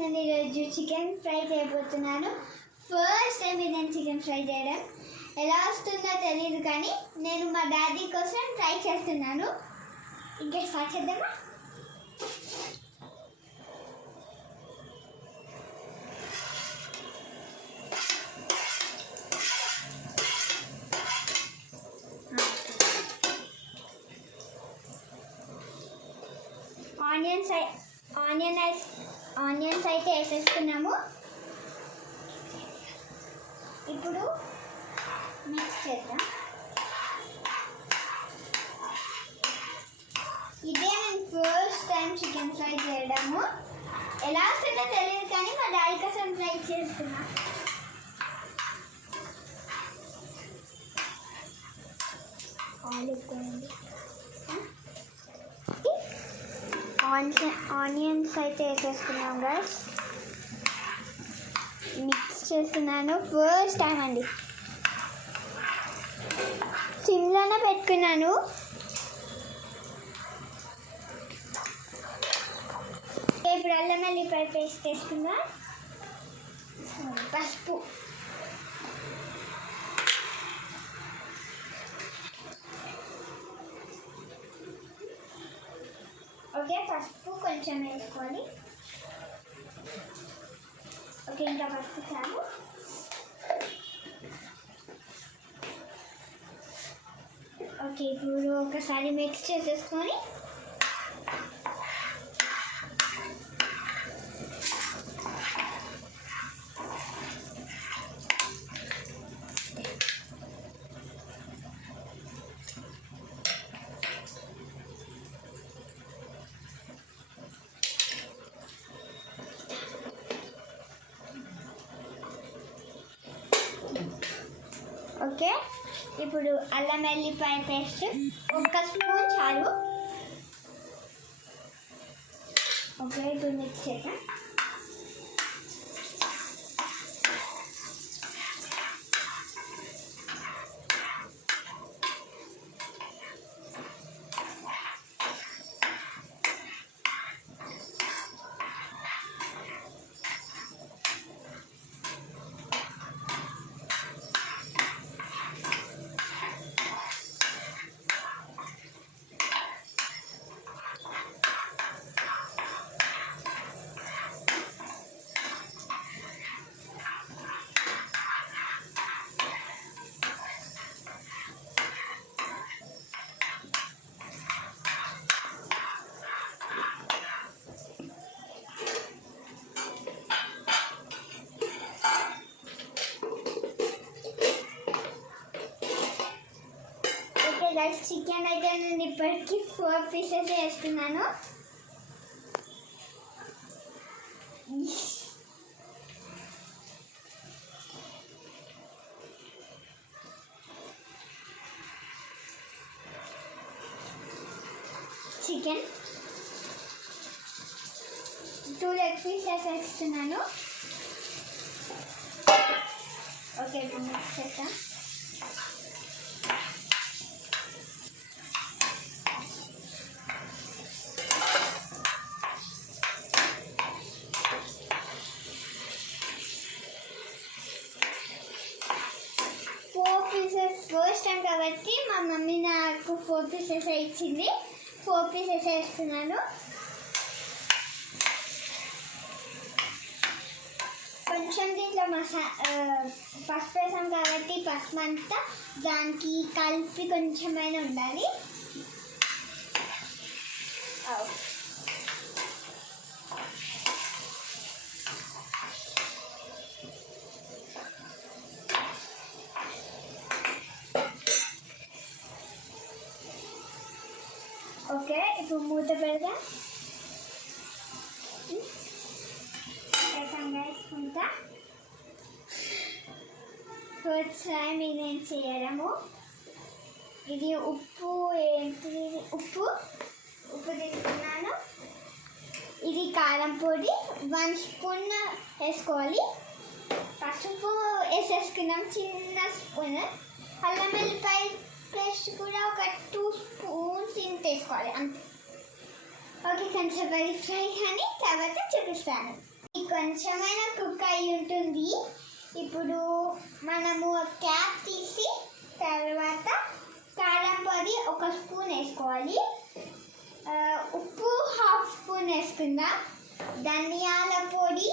నేను ఈరోజు chicken fry చేయబోతున్నాను. ఫస్ట్ టైం నేను చికెన్ ఫ్రై చేయడం, ఎలా వస్తుందో తెలియదు కానీ నేను మా డాడీ కోసం ట్రై చేస్తున్నాను. ఇంకా స్టార్ట్ చేద్దామా? ఆనియన్స్ అయితే వేసేసుకున్నాము. ఇప్పుడు మిక్స్ చేద్దాం. ఇదే నేను ఫస్ట్ టైం చికెన్ ఫ్రై చేయడము. ఎలా వస్తుందో తెలియదు కానీ మా డాడీ కోసం ట్రై చేస్తున్నా. ఆనియన్స్ అయితే వేసేసుకున్నాం గైస్. మిక్స్ చేస్తున్నాను. ఫస్ట్ టైం అండి, సిమ్లోనే పెట్టుకున్నాను. ఇప్పుడు అల్లం వెల్లిపాయ పేస్ట్ వేసుకున్నా. పసుపు, ఓకే పసుపు కొంచెం వేసుకోవాలి. ఓకే ఇంకా పసుపు చాలు. ఓకే ఇప్పుడు ఒకసారి మిక్స్ చేసేసుకొని ఓకే ఇప్పుడు అల్లం వెల్లిపాయ పేస్ట్ 1 స్పూన్ చాలు. ఓకే ఇప్పుడు మిక్స్ చేద్దాం. చికెన్ అయితే నేను ఇప్పటికి 4 పీసెస్ వేస్తున్నాను. చికెన్ 2 లెగ్ పీసెస్ వేస్తున్నాను. ఓకే ఇప్పుడు మిక్స్ చేద్దాం. ఫస్ట్ టైం కాబట్టి మా మమ్మీ నాకు 4 పీసెస్ ఇచ్చింది. 4 పీసెస్ వేస్తున్నాను. కొంచెం దీంట్లో పసుపు వేసాం కాబట్టి పసుపు అంతా దానికి కలిపి కొంచెమైనా ఉండాలి. ఓకే ఇప్పుడు మూత పెడదాం. మూత ఫస్ట్ టైం నేను చేయడము. ఇది ఉప్పు ఉప్పు తీసుకున్నాను. ఇది కారం పొడి 1 స్పూన్ వేసుకోవాలి. పసుపు వేసేసుకున్నాం చిన్న స్పూన్. అల్లం వెల్లిపాయ పేస్ట్ కూడా ఒక 2 స్పూన్స్ ఇంత వేసుకోవాలి అంతే. ఓకే కొంచెం ఫ్రై కానీ తర్వాత చూపిస్తాను. ఈ కొంచెమైనా కుక్ అయి ఉంటుంది. ఇప్పుడు మనము క్యాప్ తీసి తర్వాత కారం పొడి 1 స్పూన్ వేసుకోవాలి, ఉప్పు 1/2 స్పూన్ వేసుకుందాం, ధనియాల పొడి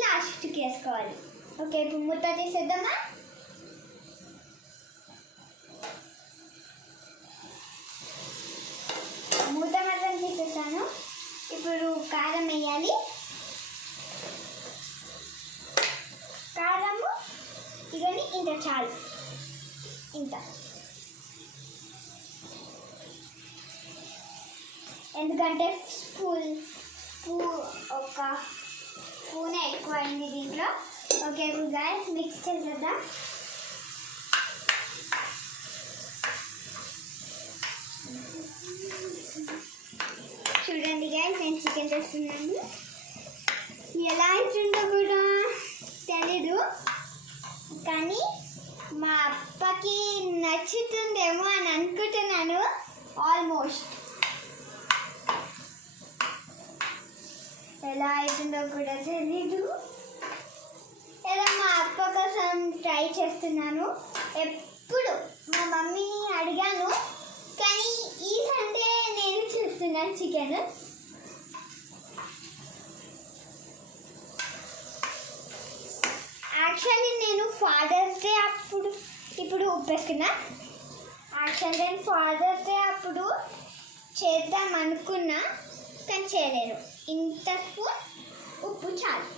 లాస్ట్కి వేసుకోవాలి. ఓకే, ఇప్పుడు మూత తీసేద్దామా? మూత మాత్రం తీసేసాను. ఇప్పుడు కారం వేయాలి. కారము ఇవన్నీ ఇంత చాలు, ఇంత. ఎందుకంటే ఒక స్పూన్ ఎక్కువ అయింది దీంట్లో. ఓకే, ఇప్పుడు గైస్ మిక్స్ చేసేద్దాం. చూడండి గైస్, నేను చికెన్ చేస్తున్నాను. ఎలా అవుతుందో కూడా తెలీదు, కానీ మా అప్పకి నచ్చుతుందేమో అని అనుకుంటున్నాను. ఆల్మోస్ట్ ఎలా అవుతుందో కూడా తెలీదు. ఎలా మా అప్ప కోసం ట్రై చేస్తున్నాను. ఎప్పుడు మా మమ్మీని అడిగాను, కానీ ఈ సండే నేను చూస్తున్నాను చికెన్. యాక్చువల్లీ నేను ఫాదర్స్ డే అప్పుడు ఇప్పుడు ఉప్పేసుకున్నా. యాక్చువల్లీ నేను ఫాదర్స్ డే అప్పుడు చేద్దాం అనుకున్నా, కానీ చేయలేను. ఇంత స్పూన్ ఉప్పు చాలు.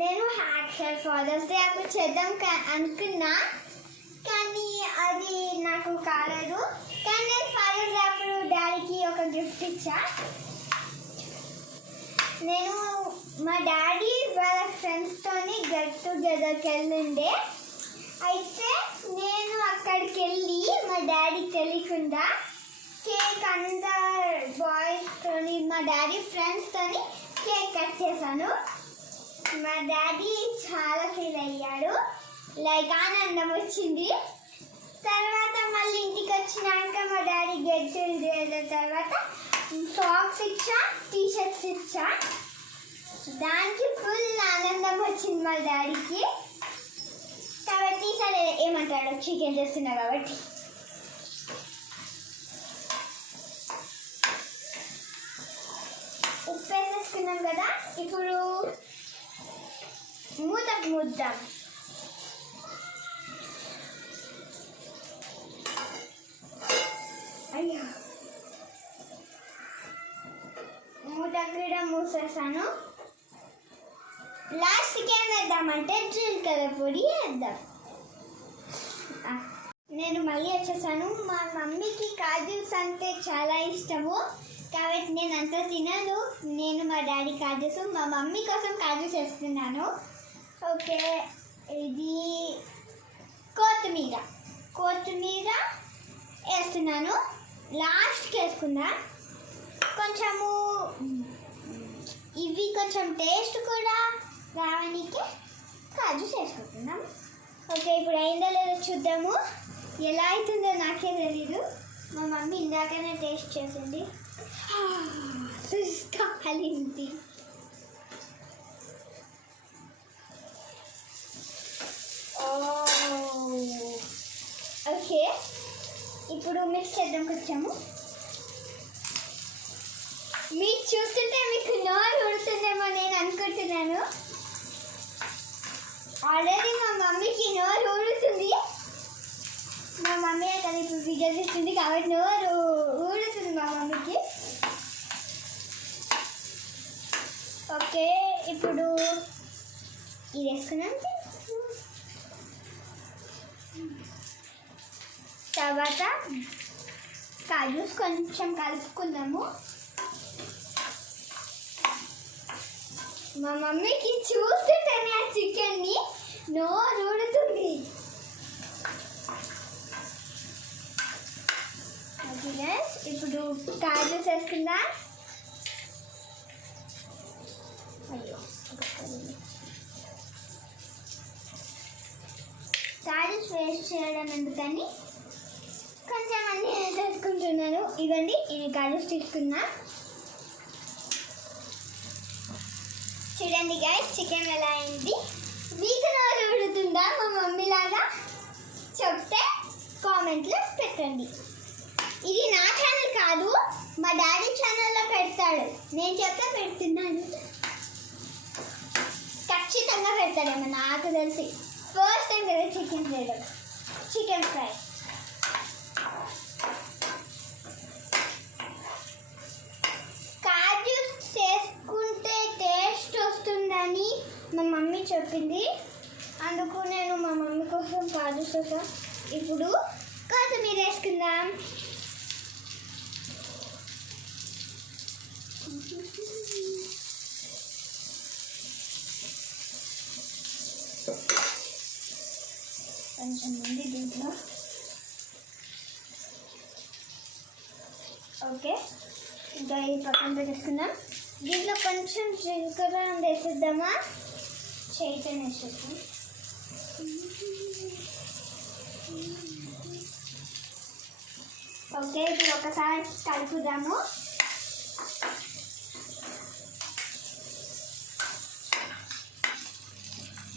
నేను యాక్చువల్ ఫాదర్స్ డే అప్పుడు చేద్దాం అనుకున్నా, కానీ అది నాకు కాలేదు. కానీ నేను ఫాదర్స్ డే అప్పుడు డాడీకి ఒక గిఫ్ట్ ఇచ్చా. నేను మా డాడీ వాళ్ళ ఫ్రెండ్స్తోని గెట్ టుగెదర్కి వెళ్ళిండే. అయితే నేను అక్కడికి వెళ్ళి మా డాడీకి తెలియకుండా కేక్ అందరు బాయ్స్తోని, మా డాడీ ఫ్రెండ్స్తోని కేక్ కట్ చేశాను. మా డాడీ చాలా ఫీల్ అయ్యాడు, లైక్ ఆనందం వచ్చింది. తర్వాత మళ్ళీ ఇంటికి వచ్చినాక మా డాడీ గెట్ టుగెదర్ తర్వాత సాక్స్ ఇచ్చా, టీషర్ట్స్ ఇచ్చా. దానికి ఫుల్ ఆనందం వచ్చింది మా డాడీకి. కాబట్టి సరే ఏమంటాడు, చికెన్ చేస్తున్నా కాబట్టి. ఉప్పు వేసేసుకున్నాం కదా, ఇప్పుడు మూత మూద్దాం. అయ్యో, మూత కూడా మూసేసాను. లాస్ట్కి ఏం వేద్దామంటే జీలకర్ర పొడి వేద్దాం. నేను మళ్ళీ వచ్చేసాను. మా మమ్మీకి కాజూస్ అంటే చాలా ఇష్టము, కాబట్టి నేను అంతా తినను. నేను మా డాడీ కాజూస్, మా మమ్మీ కోసం కాజూస్ వేస్తున్నాను. ఓకే, ఇది కొత్తిమీర వేస్తున్నాను. లాస్ట్కి వేసుకున్నా. కొంచెము ఇవి కొంచెం టేస్ట్ కూడా రావడానికి కాజూస్ వేసుకుంటున్నాం. ఓకే, ఇప్పుడు అయిందో లేదో చూద్దాము. ఎలా అవుతుందో నాకే తెలీదు. మా మమ్మీ ఇందాకనే టేస్ట్ చేసింది. కాలింది. ఓకే, ఇప్పుడు మిక్స్ చేద్దాం కొంచెము. మీరు చూస్తుంటే మీకు నోరు ఊడుతుందేమో నేను అనుకుంటున్నాను. ఆల్రెడీ మా మమ్మీకి నోరు ఊడుతుంది. మా మమ్మీ అక్కడ ఇప్పుడు వీడియో తీస్తుంది కాబట్టి నోరు ఊడుతుంది మా మమ్మీకి. ఓకే, ఇప్పుడు ఇది వేసుకున్నాం. తర్వాత కాజూస్ కొంచెం కలుపుకుందాము. మా మమ్మీకి చూస్తుంటేనే ఆ చికెన్ని నోరు ఊడుతుంది. ఇప్పుడు కాజూస్ వేసుకుందా. అయ్యో, కాజూస్ వేస్ట్ చేయడం ఎందుకని కొంచెం అన్నీ వేసుకుంటున్నాను. ఇవ్వండి, ఇది కాజూస్ తీసుకున్నా. చూడండి గైస్, చికెన్ ఎలా అయింది. మీకు నోరు ఊడుతుందా మా మమ్మీ లాగా? చెప్తే కామెంట్లో పెట్టండి. ఇది నా ఛానల్ కాదు, మా డాడీ ఛానల్లో పెడతాడు. నేను చెప్తే పెడుతున్నాను, ఖచ్చితంగా పెడతాడేమో నాకు తెలిసి. ఫస్ట్ టైం కదా చికెన్ చేయడం, చికెన్ ఫ్రై. కాజు చేసుకుంటే టేస్ట్ వస్తుందని మా మమ్మీ చెప్పింది, అందుకు నేను మా మమ్మీ కోసం కాజు చేసాను. ఇప్పుడు కొత్తిమీర వేసుకుందాం. కొంచెం ఉంది దీంట్లో. ఓకే, ఇంకా ఈ పక్కన పెట్టేసుకుందాం. దీంట్లో కొంచెం జీలకర్ర వేసేద్దామా? చైతన్య వేసేద్దాం. ఓకే, ఇప్పుడు ఒకసారి కలుపుదాము.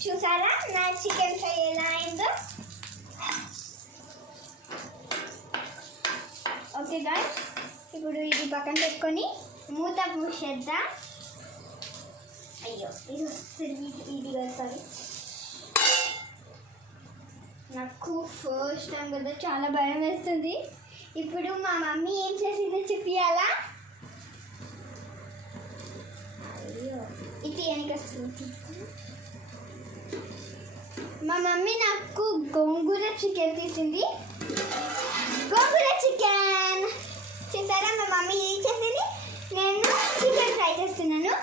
చూసారా నా చికెన్ ఫ్రై ఎలా అయిందో? ఓకే గాయ్స్, ఇప్పుడు ఇది పక్కన పెట్టుకొని మూత మూసేద్దాం. అయ్యో, ఇది వస్తుంది, ఇది వస్తుంది. నాకు ఫస్ట్ టైం కదా, చాలా భయం వేస్తుంది. ఇప్పుడు మా మమ్మీ ఏం చేసిందో చెప్పియాలా? అయ్యో, ఇది వెనకొస్తుంది. మా మమ్మీ నాకు గోంగూర చికెన్ తీసింది. గోంగూర చికెన్ చూసారా? మా మమ్మీ ఏం చేసింది, నేను చికెన్ ఫ్రై చేస్తున్నాను.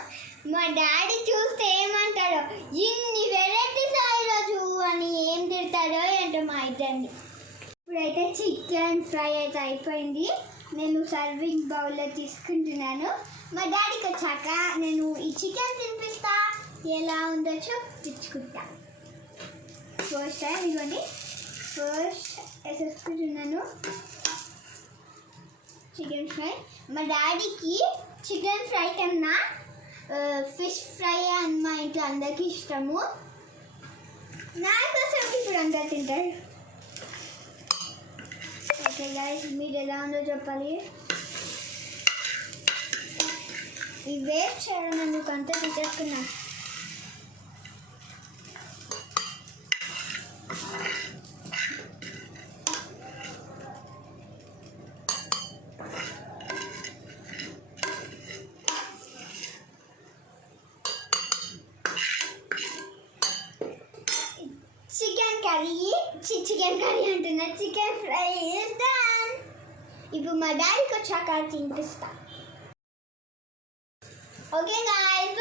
మా డాడీ చూస్తే ఏమంటాడో, ఇన్ని వెరైటీస్ ఈరోజు అని ఏం తిడతాడో ఏంటో మా ఇద్దరిని. ఇప్పుడైతే చికెన్ ఫ్రై అయితే అయిపోయింది. నేను సర్వింగ్ బౌల్లో తీసుకుంటున్నాను. మా డాడీకి వచ్చాక నేను ఈ చికెన్ తినిపిస్తా, ఎలా ఉందో చూపించుకుంటా. ఫస్ట్ టైం ఇవ్వండి, ఫస్ట్ వేసేసుకుంటున్నాను చికెన్ ఫ్రై. మా డాడీకి చికెన్ ఫ్రై కన్నా ఫిష్ ఫ్రై అని మా ఇంట్లో అందరికీ ఇష్టము. నాకోసం ఇప్పుడు అందరు తింటారు. ఓకే గైస్, మీరు ఎలా ఉందో చెప్పాలి. ఈ వేస్ట్ చేయడం ఎందుకు అంతా తీసేసుకున్నా. చికెన్ కర్రీ అంటున్నా, చికెన్ ఫ్రై డన్. ఇప్పుడు మా డాడీకి వచ్చాక తినిపిస్తా. Okay guys.